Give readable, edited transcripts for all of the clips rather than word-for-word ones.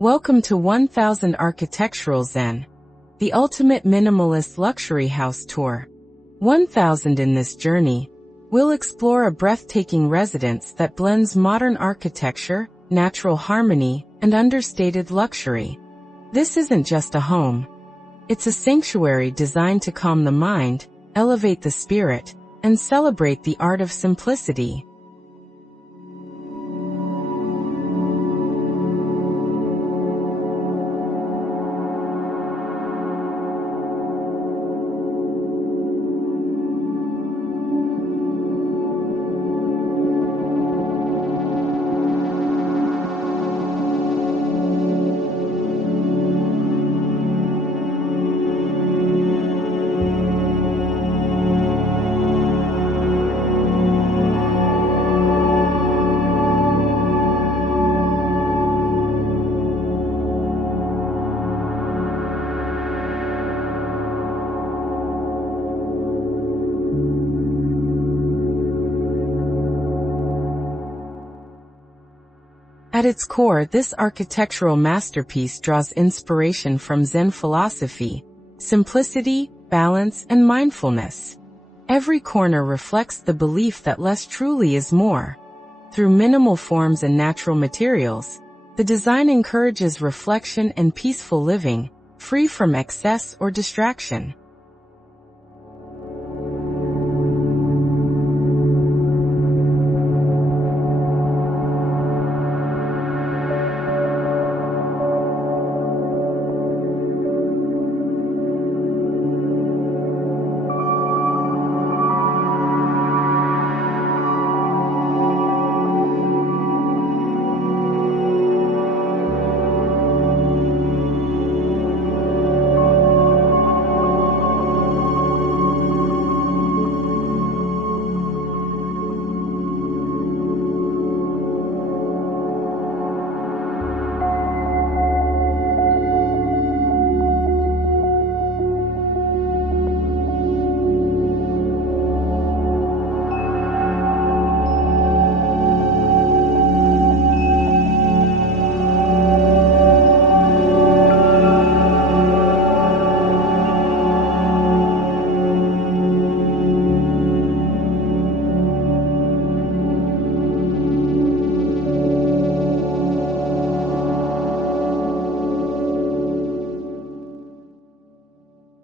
Welcome to 1000 Architectural Zen, the ultimate minimalist luxury house tour. 1000 in this journey, we'll explore a breathtaking residence that blends modern architecture, natural harmony, and understated luxury. This isn't just a home. It's a sanctuary designed to calm the mind, elevate the spirit, and celebrate the art of simplicity. At its core, this architectural masterpiece draws inspiration from Zen philosophy, simplicity, balance, and mindfulness. Every corner reflects the belief that less truly is more. Through minimal forms and natural materials, the design encourages reflection and peaceful living, free from excess or distraction.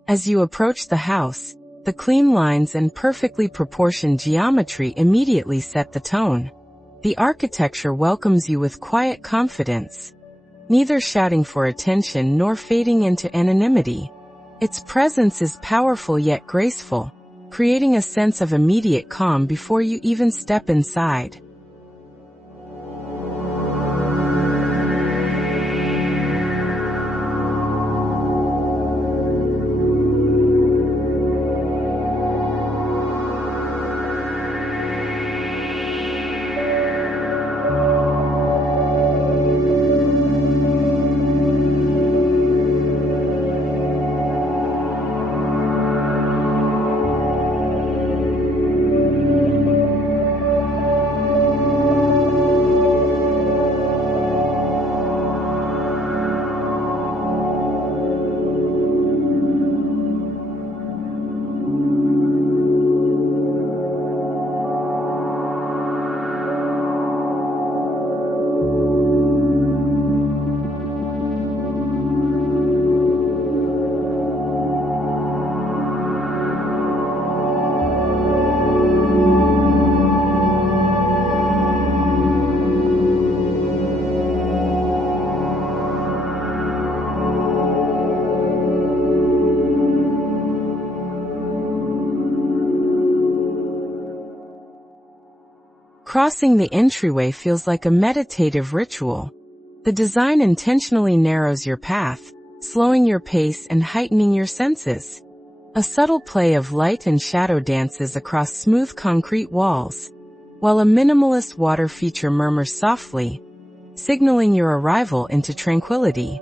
As you approach the house, the clean lines and perfectly proportioned geometry immediately set the tone. The architecture welcomes you with quiet confidence, neither shouting for attention nor fading into anonymity. Its presence is powerful yet graceful, creating a sense of immediate calm before you even step inside. Crossing the entryway feels like a meditative ritual. The design intentionally narrows your path, slowing your pace and heightening your senses. A subtle play of light and shadow dances across smooth concrete walls, while a minimalist water feature murmurs softly, signaling your arrival into tranquility.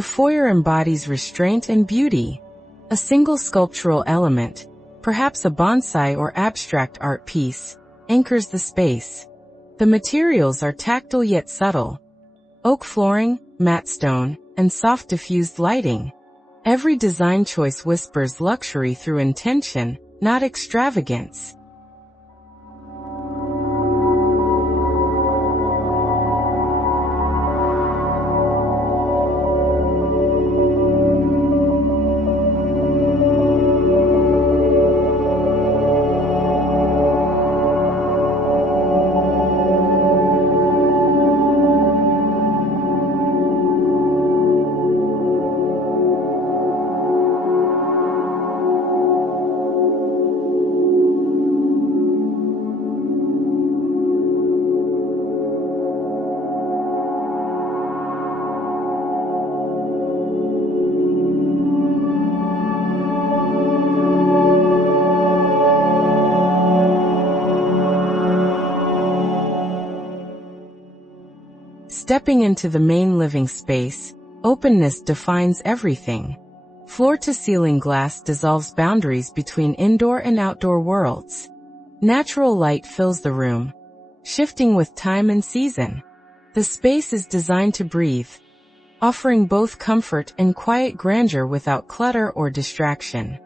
The foyer embodies restraint and beauty. A single sculptural element, perhaps a bonsai or abstract art piece, anchors the space. The materials are tactile yet subtle. Oak flooring, matte stone, and soft diffused lighting. Every design choice whispers luxury through intention, not extravagance. Stepping into the main living space, openness defines everything. Floor-to-ceiling glass dissolves boundaries between indoor and outdoor worlds. Natural light fills the room, shifting with time and season. The space is designed to breathe, offering both comfort and quiet grandeur without clutter or distraction.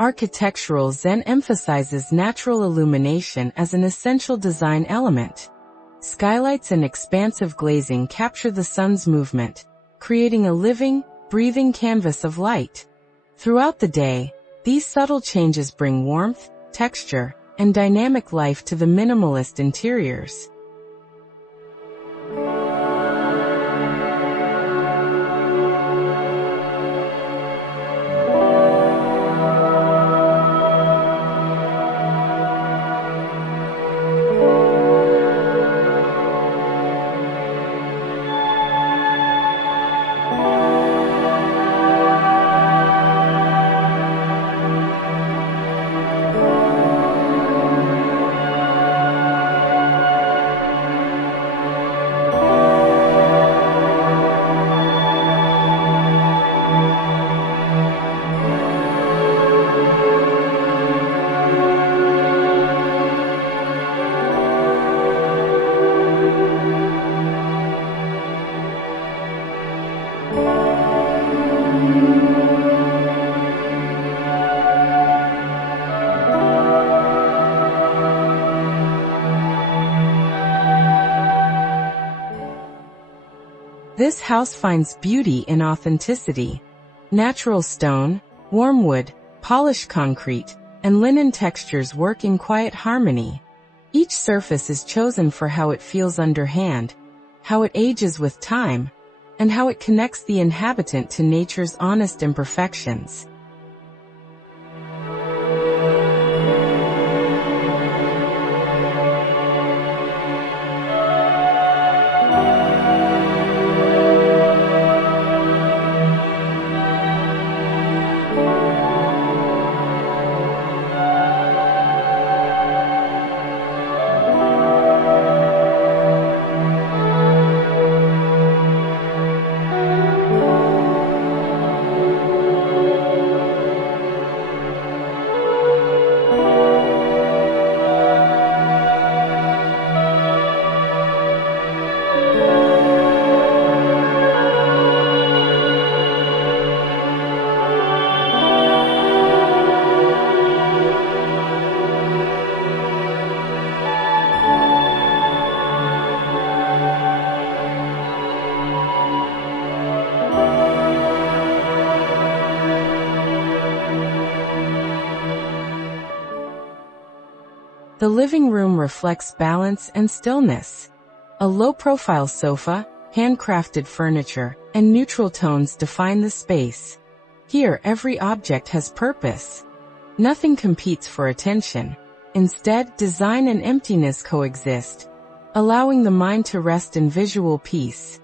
Architectural Zen emphasizes natural illumination as an essential design element. Skylights and expansive glazing capture the sun's movement, creating a living, breathing canvas of light. Throughout the day, these subtle changes bring warmth, texture, and dynamic life to the minimalist interiors. This house finds beauty in authenticity. Natural stone, warm wood, polished concrete, and linen textures work in quiet harmony. Each surface is chosen for how it feels underhand, how it ages with time, and how it connects the inhabitant to nature's honest imperfections. living room reflects balance and stillness. A low-profile sofa, handcrafted furniture, and neutral tones define the space. Here, every object has purpose. Nothing competes for attention. Instead, design and emptiness coexist, allowing the mind to rest in visual peace.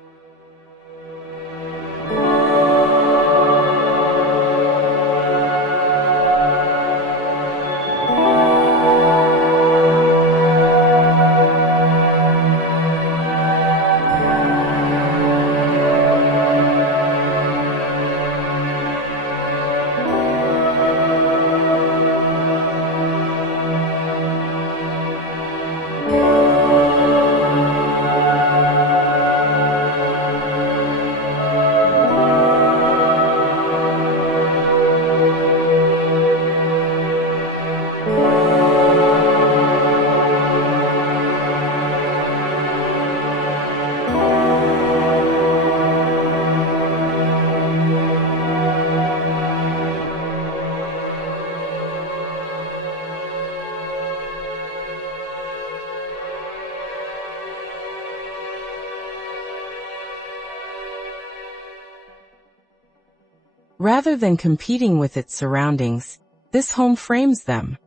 Rather than competing with its surroundings, this home frames them.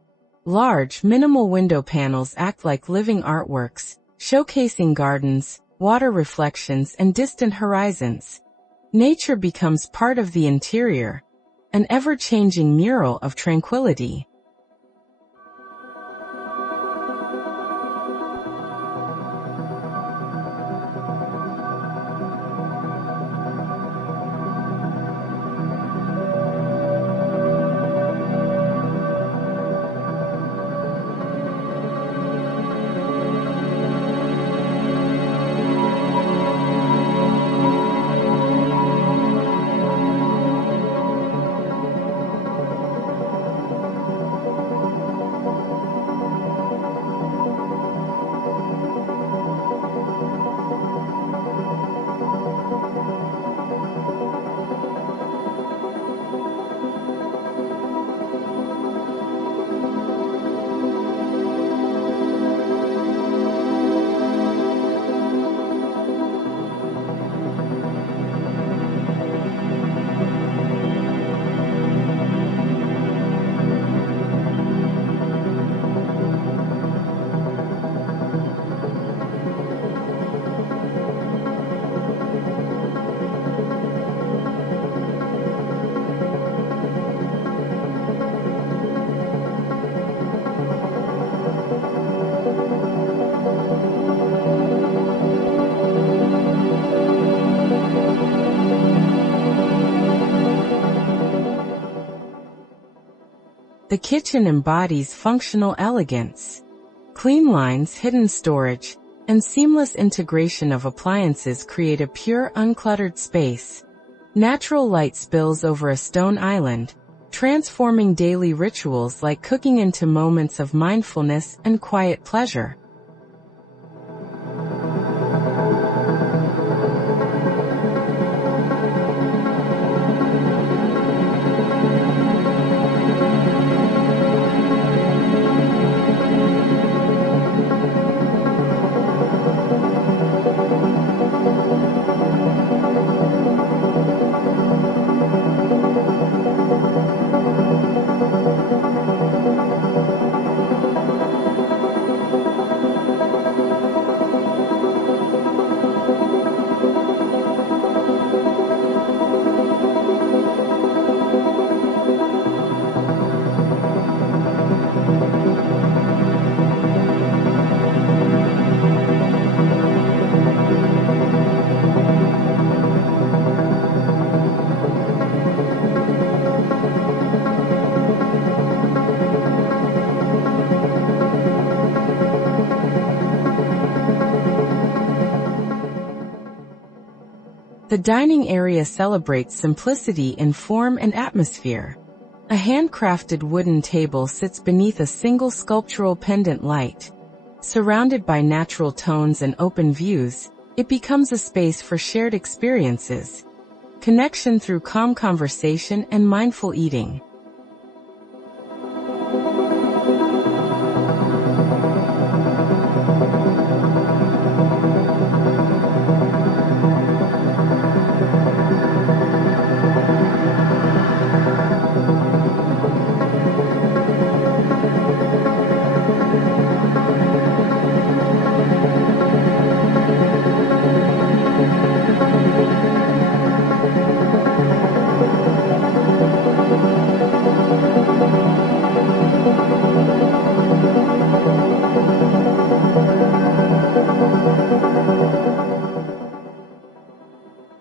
Large, minimal window panels act like living artworks, showcasing gardens, water reflections, and distant horizons. Nature becomes part of the interior, an ever-changing mural of tranquility. The kitchen embodies functional elegance. Clean lines, hidden storage, and seamless integration of appliances create a pure, uncluttered space. Natural light spills over a stone island, transforming daily rituals like cooking into moments of mindfulness and quiet pleasure. The dining area celebrates simplicity in form and atmosphere. A handcrafted wooden table sits beneath a single sculptural pendant light. Surrounded by natural tones and open views, it becomes a space for shared experiences, connection through calm conversation and mindful eating.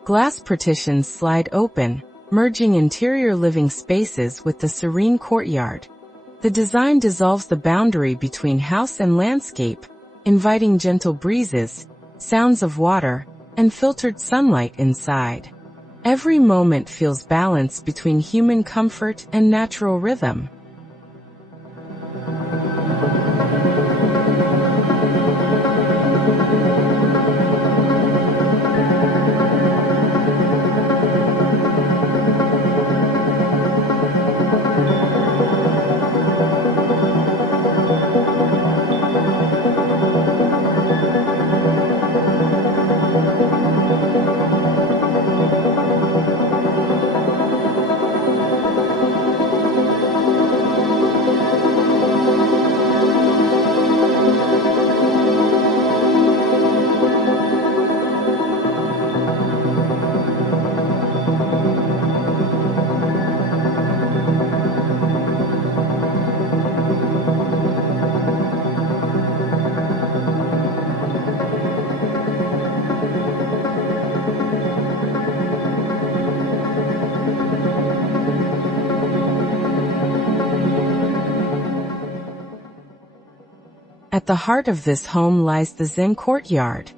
Glass partitions slide open, merging interior living spaces with the serene courtyard. The design dissolves the boundary between house and landscape, inviting gentle breezes, sounds of water, and filtered sunlight inside. Every moment feels balanced between human comfort and natural rhythm. At the heart of this home lies the Zen Courtyard,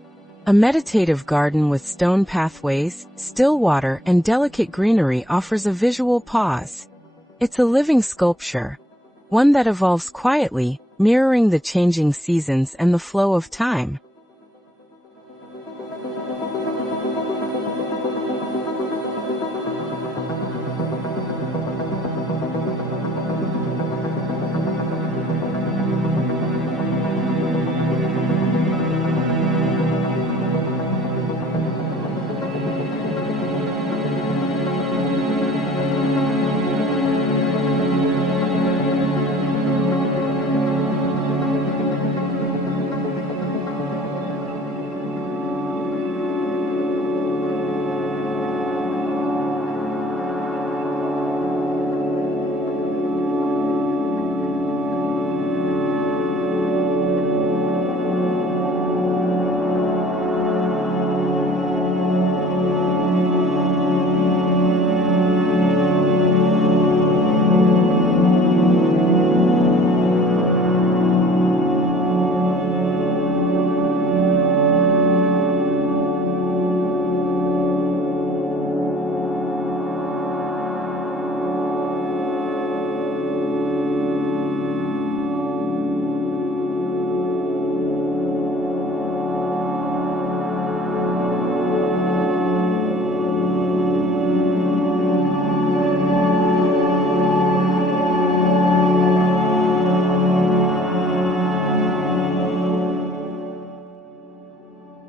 a meditative garden with stone pathways, still water, and delicate greenery offers a visual pause. It's a living sculpture, one that evolves quietly, mirroring the changing seasons and the flow of time.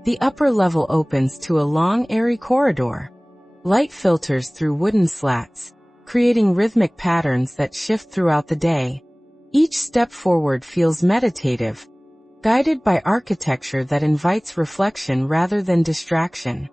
The upper level opens to a long, airy corridor. Light filters through wooden slats, creating rhythmic patterns that shift throughout the day. Each step forward feels meditative, guided by architecture that invites reflection rather than distraction.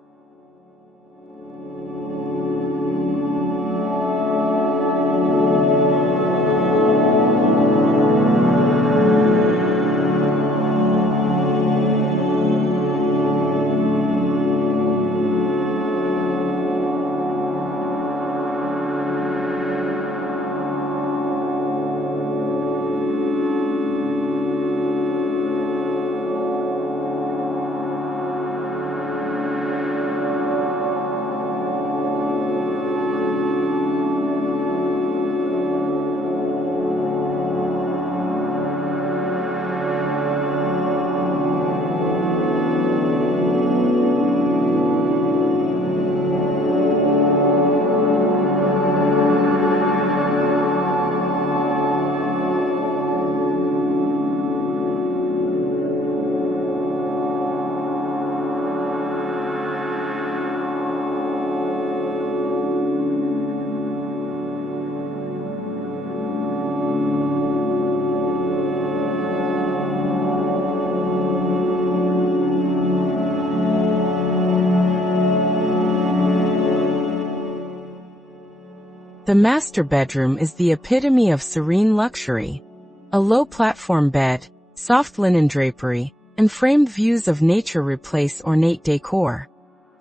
The master bedroom is the epitome of serene luxury. A low platform bed, soft linen drapery, and framed views of nature replace ornate decor.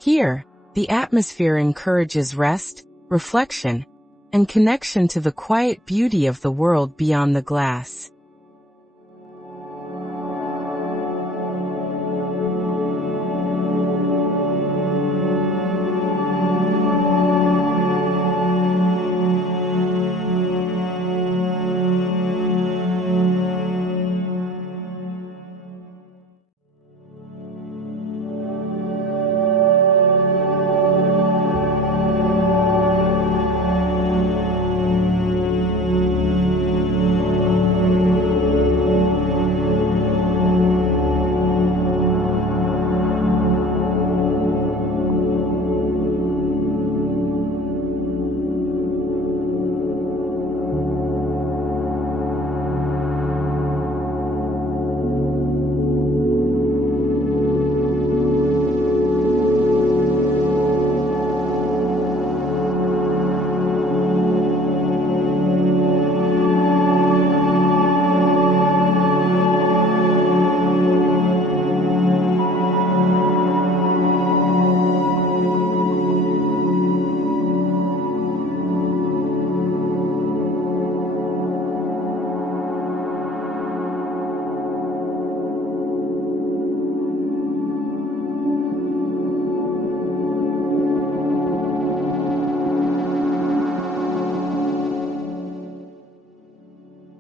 Here, The atmosphere encourages rest, reflection, and connection to the quiet beauty of the world beyond the glass.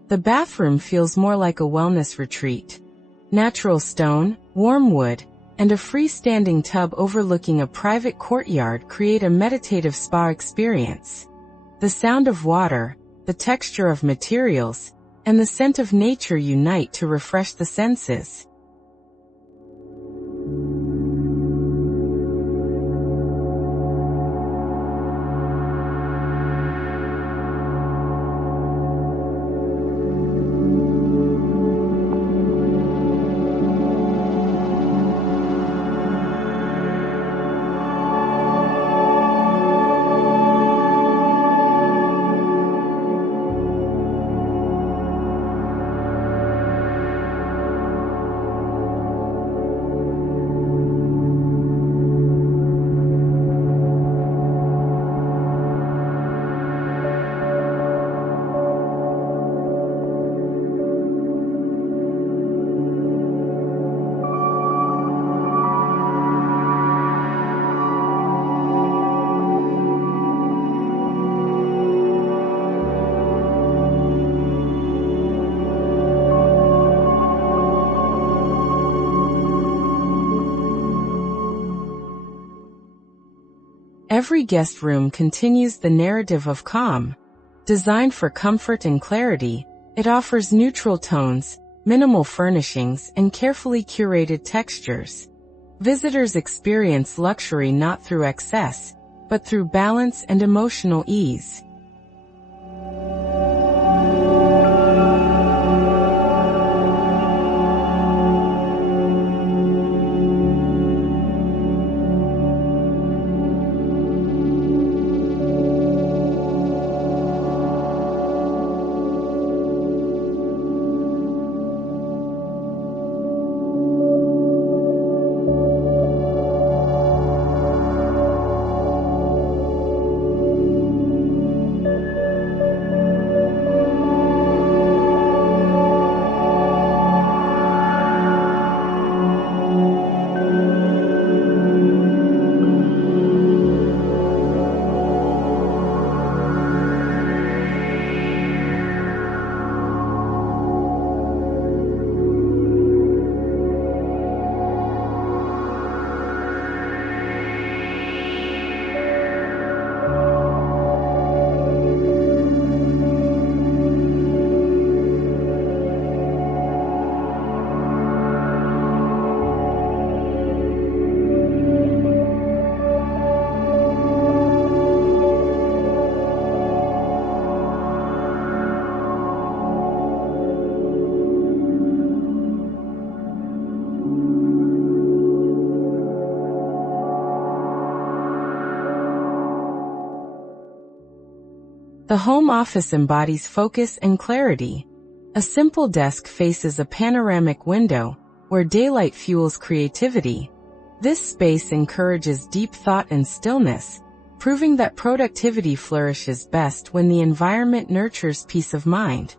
The bathroom feels more like a wellness retreat. Natural stone, warm wood, and a freestanding tub overlooking a private courtyard create a meditative spa experience. The sound of water, the texture of materials, and the scent of nature unite to refresh the senses. Every guest room continues the narrative of calm. Designed for comfort and clarity, it offers neutral tones, minimal furnishings, and carefully curated textures. Visitors experience luxury not through excess, but through balance and emotional ease. The home office embodies focus and clarity. A simple desk faces a panoramic window, where daylight fuels creativity. This space encourages deep thought and stillness, proving that productivity flourishes best when the environment nurtures peace of mind.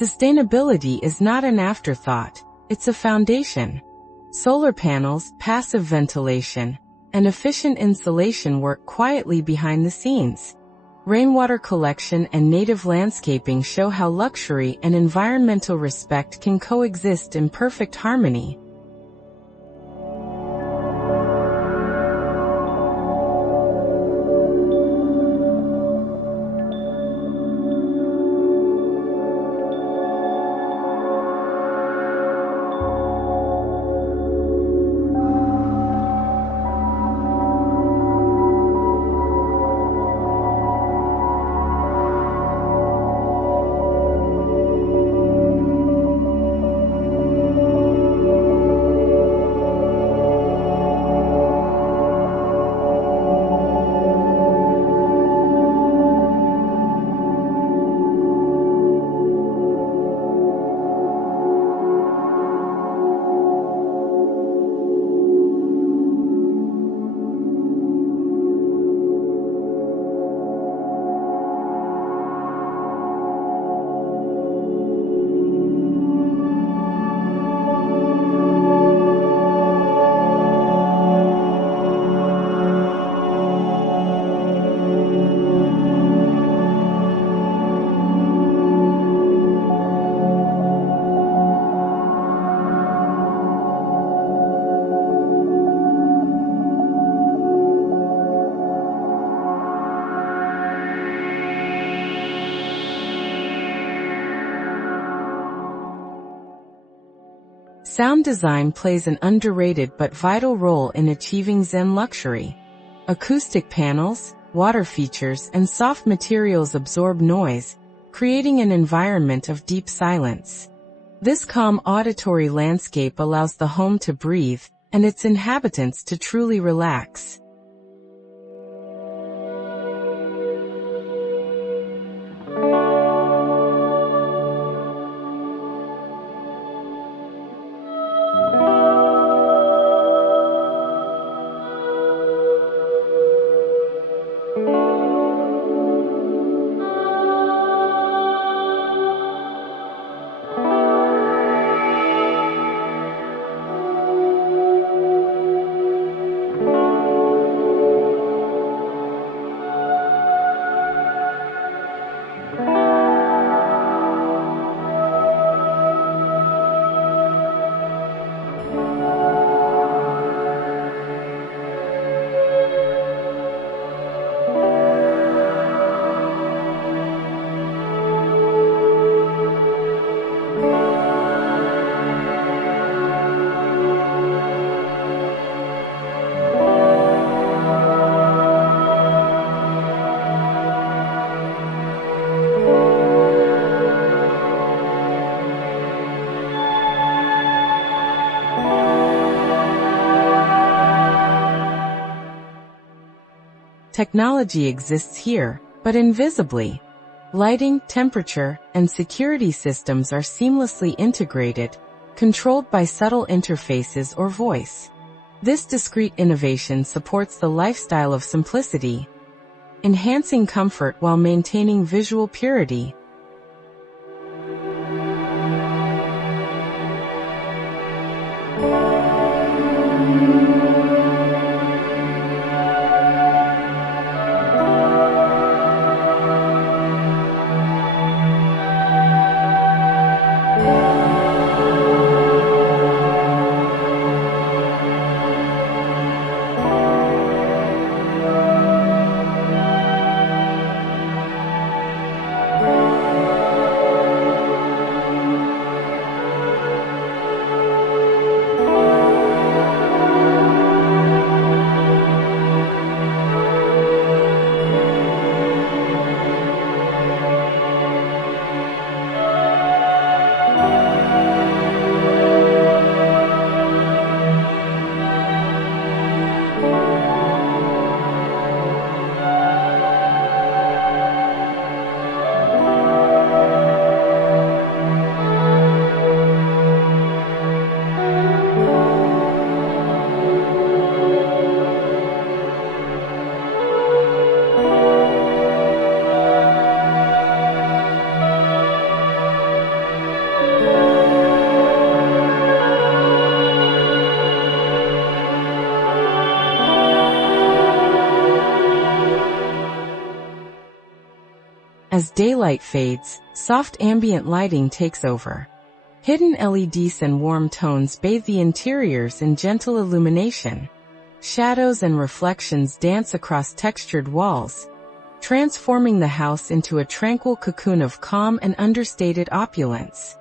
Sustainability is not an afterthought, it's a foundation. Solar panels, passive ventilation, and efficient insulation work quietly behind the scenes. Rainwater collection and native landscaping show how luxury and environmental respect can coexist in perfect harmony. Sound design plays an underrated but vital role in achieving Zen luxury. Acoustic panels, water features, and soft materials absorb noise, creating an environment of deep silence. This calm auditory landscape allows the home to breathe, and its inhabitants to truly relax. Technology exists here, but invisibly. Lighting, temperature, and security systems are seamlessly integrated, controlled by subtle interfaces or voice. This discrete innovation supports the lifestyle of simplicity, enhancing comfort while maintaining visual purity. As daylight fades, soft ambient lighting takes over. Hidden LEDs and warm tones bathe the interiors in gentle illumination. Shadows and reflections dance across textured walls, transforming the house into a tranquil cocoon of calm and understated opulence.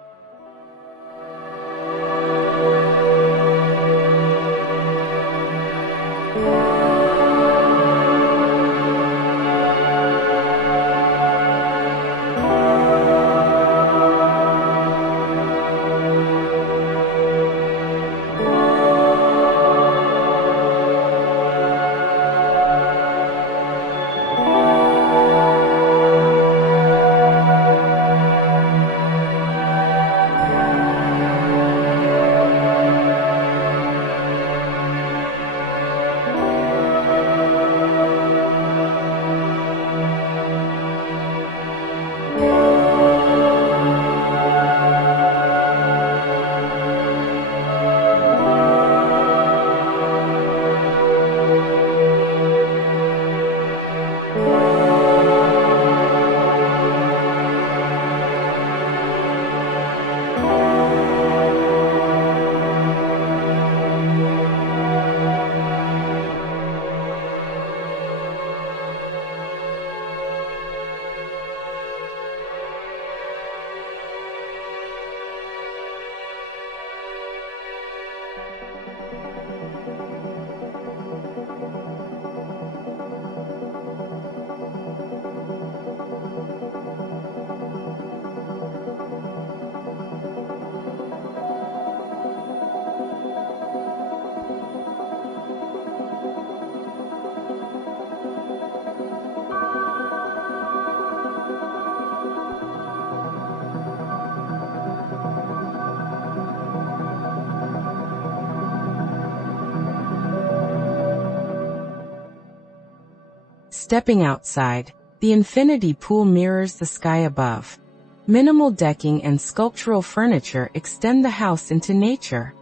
Stepping outside, the infinity pool mirrors the sky above. Minimal decking and sculptural furniture extend the house into nature.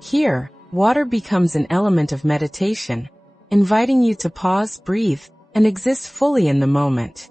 Here, water becomes an element of meditation, inviting you to pause, breathe, and exist fully in the moment.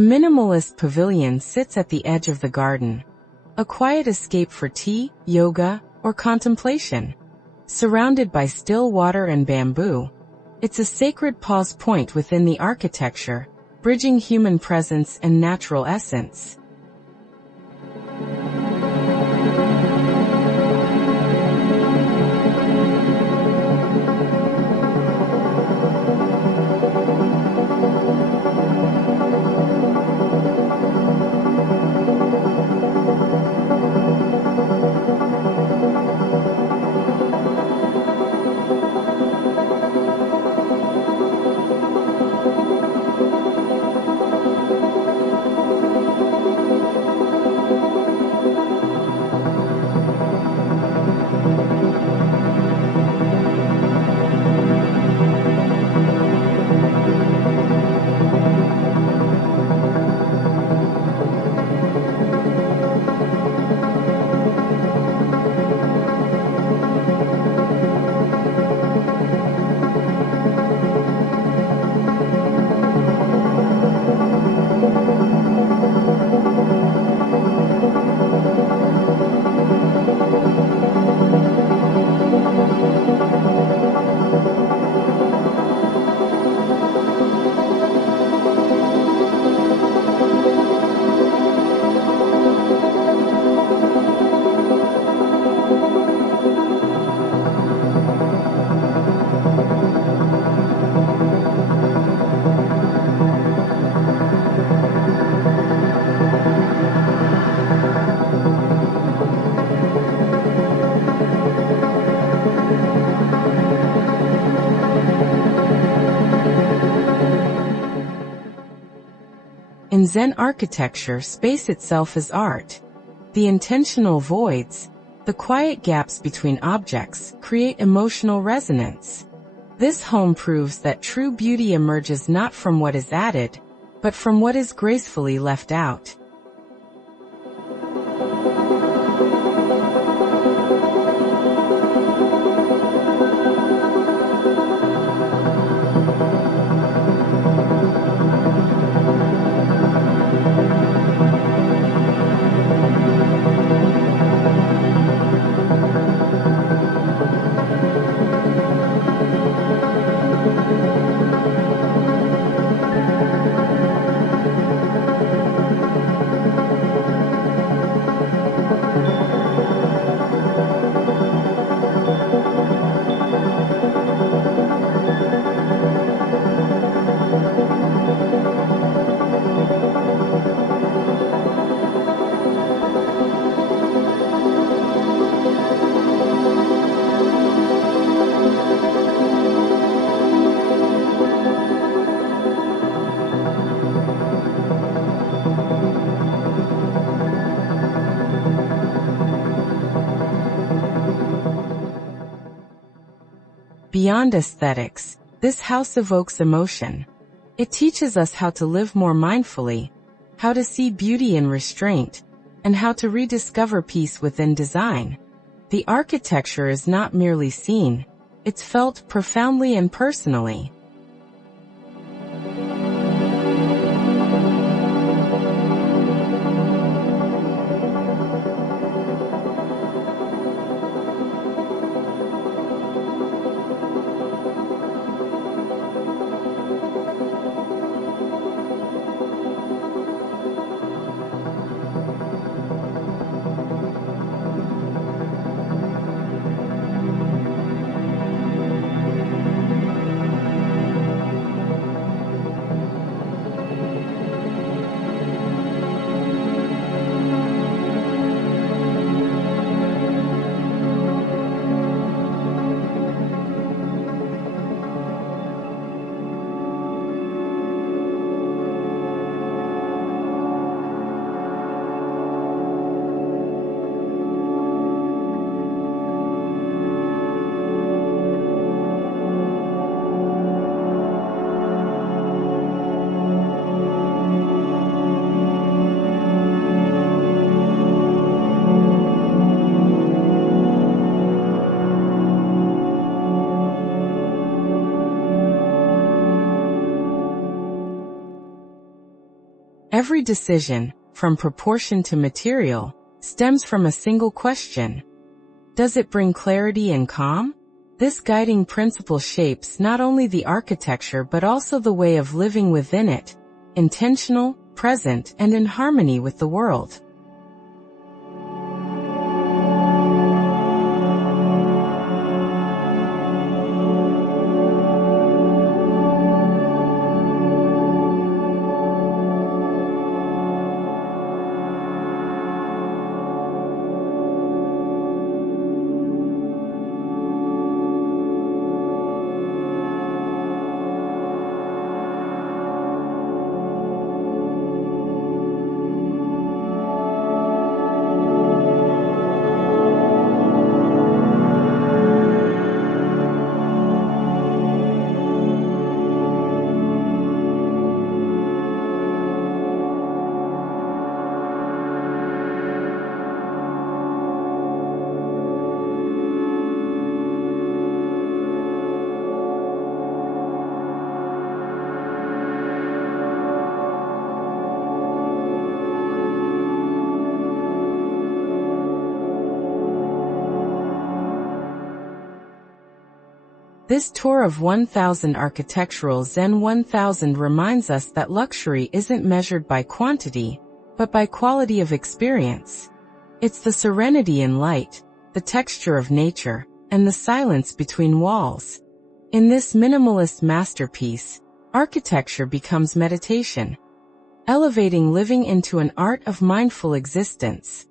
minimalist pavilion sits at the edge of the garden, a quiet escape for tea, yoga, or contemplation. Surrounded by still water and bamboo, it's a sacred pause point within the architecture, bridging human presence and natural essence. In Zen architecture, space itself is art. The intentional voids, the quiet gaps between objects, create emotional resonance. This home proves that true beauty emerges not from what is added, but from what is gracefully left out. Beyond aesthetics, this house evokes emotion. It teaches us how to live more mindfully, how to see beauty in restraint, and how to rediscover peace within design. The architecture is not merely seen, it's felt profoundly and personally. Every decision, from proportion to material, stems from a single question. Does it bring clarity and calm? This guiding principle shapes not only the architecture but also the way of living within it, intentional, present, and in harmony with the world. This tour of 1000 Architectural Zen 1000 reminds us that luxury isn't measured by quantity, but by quality of experience. It's the serenity in light, the texture of nature, and the silence between walls. In this minimalist masterpiece, architecture becomes meditation, elevating living into an art of mindful existence.